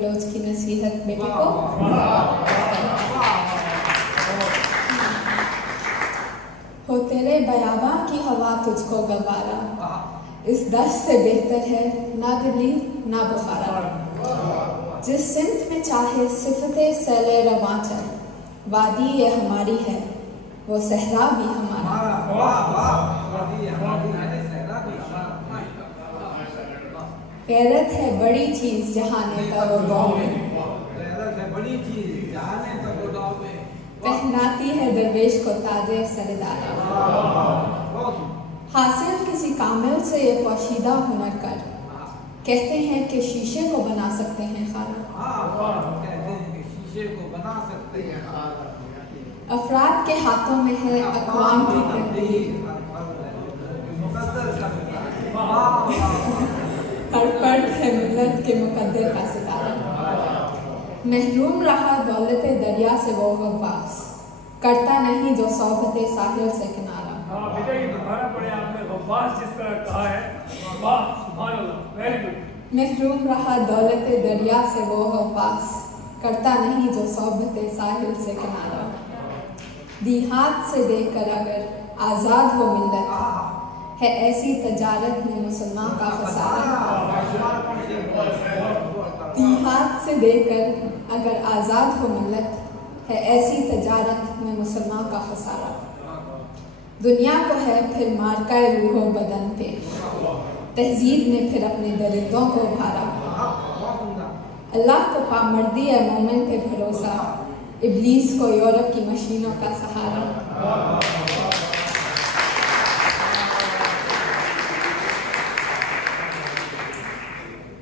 Bloch की नसीहत बेटे को। हो तेरे बयाबा की हवा तुझको गवारा, इस दश्त से बेहतर है ना दिल्ली ना बुखारा। जिस सिमत में चाहे सिफते सैले रवां चल, वादी ये हमारी है वो सहरा भी हमारा। गैरत है बड़ी चीज जहाने तरोदाओ में, पहनाती है दरवेश को ताजे सरदारा। हासिल किसी कामिल से ये पोशीदा हुनर कर, कहते हैं कि शीशे को बना सकते हैं खाना। अफराद के हाथों में है अक़वाम की तकदीर, हर फर्द है मिल्लत के मुकद्दर का सितारा। महरूम रहा दौलत दरिया से वो गव्वास, करता नहीं जो सोबत साहिल से किनारा। बेटा ये दोबारा पढ़े आपने, गव्वास जिस तरह कहा है, वाह सुभान अल्लाह, वेरी गुड। महरूम रहा दौलत दरिया से वो गव्वास, करता नहीं जो सोबत साहिल से किनारा। दी हाथ से देकर अगर आज़ाद हो मिल्लत, है ऐसी तजारत में मुसलमान का खसारा। दी हाथ से देकर अगर आज़ाद हो मिल्लत, है ऐसी तजारत में मुसलमान का खसारा। दुनिया को है फिर मारका रूहो बदन पे, तहजीब ने फिर अपने दरिंदों को उभारा। अल्लाह को पामर्दी है मोमिन पे भरोसा, इब्लीस को यूरोप की मशीनों का सहारा।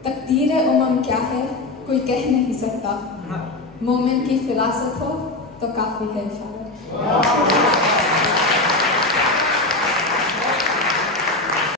तकदीर उमम क्या है कोई कह नहीं सकता, मोमिन की फिरासत हो तो काफी है इशारा।